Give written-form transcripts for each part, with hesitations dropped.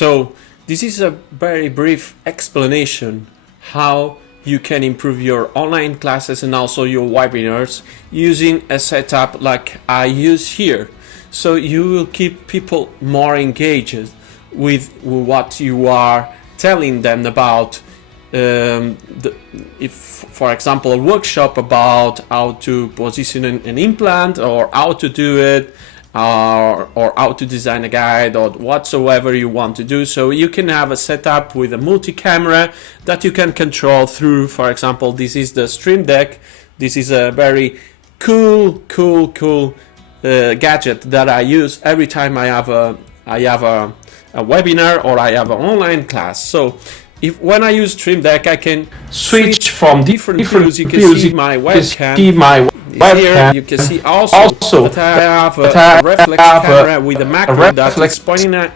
So this is a very brief explanation how you can improve your online classes and also your webinars using a setup like I use here. So you will keep people more engaged with what you are telling them about. If, for example, a workshop about how to position an implant or how to do it, or how to design a guide or whatsoever you want to do. So you can have a setup with a multi-camera that you can control through, for example, this is the Stream Deck. This is a very cool gadget that I use every time I have a webinar or I have an online class. So when I use Stream Deck, I can switch from different views. You can see my webcam. Here you can see also that I have a reflex camera with a macro that is pointing at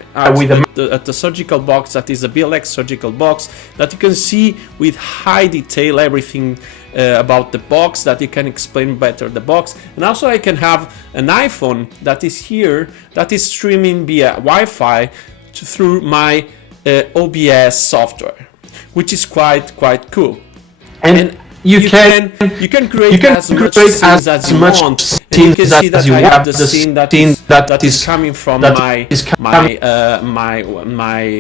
the surgical box, that is a BLX surgical box, that you can see with high detail everything about the box, that you can explain better the box. And also I can have an iPhone that is here, that is streaming via Wi-Fi through my OBS software, which is quite cool. And you can create as much scenes as you want. And you can see that I have the scene that is coming from my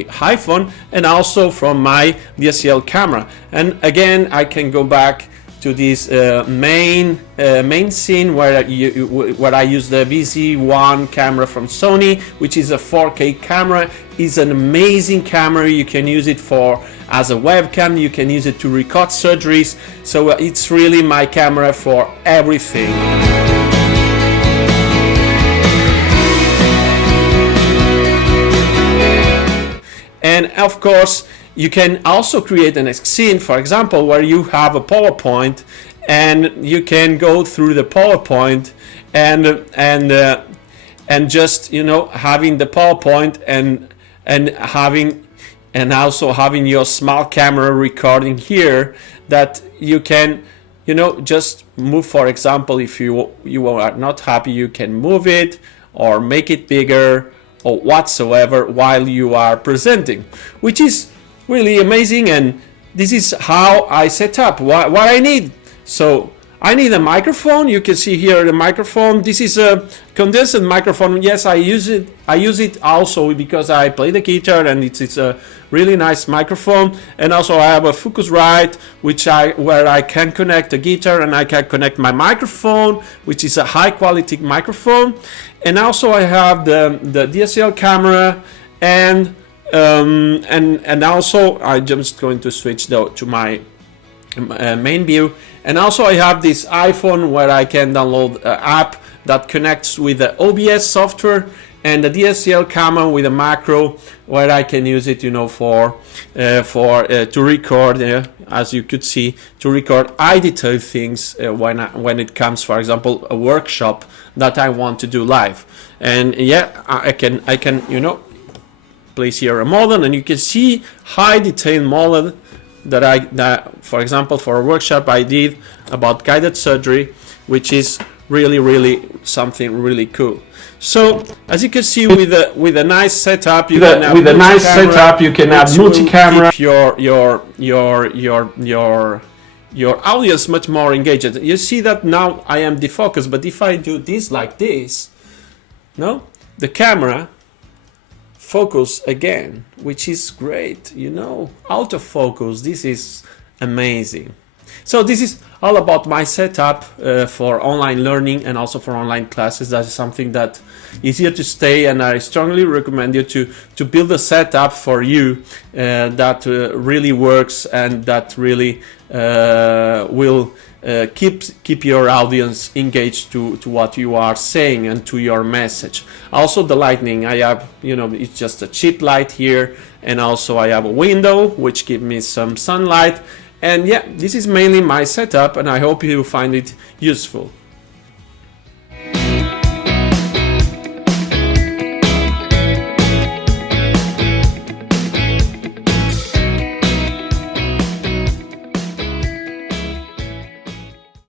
iPhone and also from my DSLR camera. And again, I can go back to this main scene where I use the VZ1 camera from Sony, which is a 4K camera. It's an amazing camera. You can use it as a webcam. You can use it to record surgeries. So it's really my camera for everything. And of course, you can also create an scene, for example, where you have a PowerPoint, and you can go through the PowerPoint and just having the PowerPoint and also having your small camera recording here, that you can just move. For example, if you are not happy, you can move it or make it bigger or whatsoever while you are presenting, which is really amazing. And this is how I set up what I need. So I need a microphone. You can see here the microphone. This is a condensed microphone. Yes, I use it also because I play the guitar, and it's a really nice microphone. And also I have a Focusrite, where I can connect the guitar and I can connect my microphone, which is a high quality microphone. And also I have the DSLR camera, and also I'm just going to switch to my main view. And also I have this iPhone where I can download an app that connects with the OBS software, and the DSLR camera with a macro where I can use it, to record, as you could see, to record high detail things when it comes, for example, a workshop that I want to do live. And I can place here a model, and you can see high detail model that for example, for a workshop I did about guided surgery, which is really something really cool. So as you can see, with a nice setup, you can have multi-camera. Keep your audience much more engaged. You see that now I am defocused, but if I do this like this, the camera focus again, which is great, autofocus. This is amazing. So this is all about my setup for online learning and also for online classes. That is something that is here to stay, and I strongly recommend you to build a setup for you that really works and that really will keep your audience engaged to what you are saying and to your message. Also the lighting, I have, it's just a cheap light here, and also I have a window which gives me some sunlight. And this is mainly my setup, and I hope you find it useful.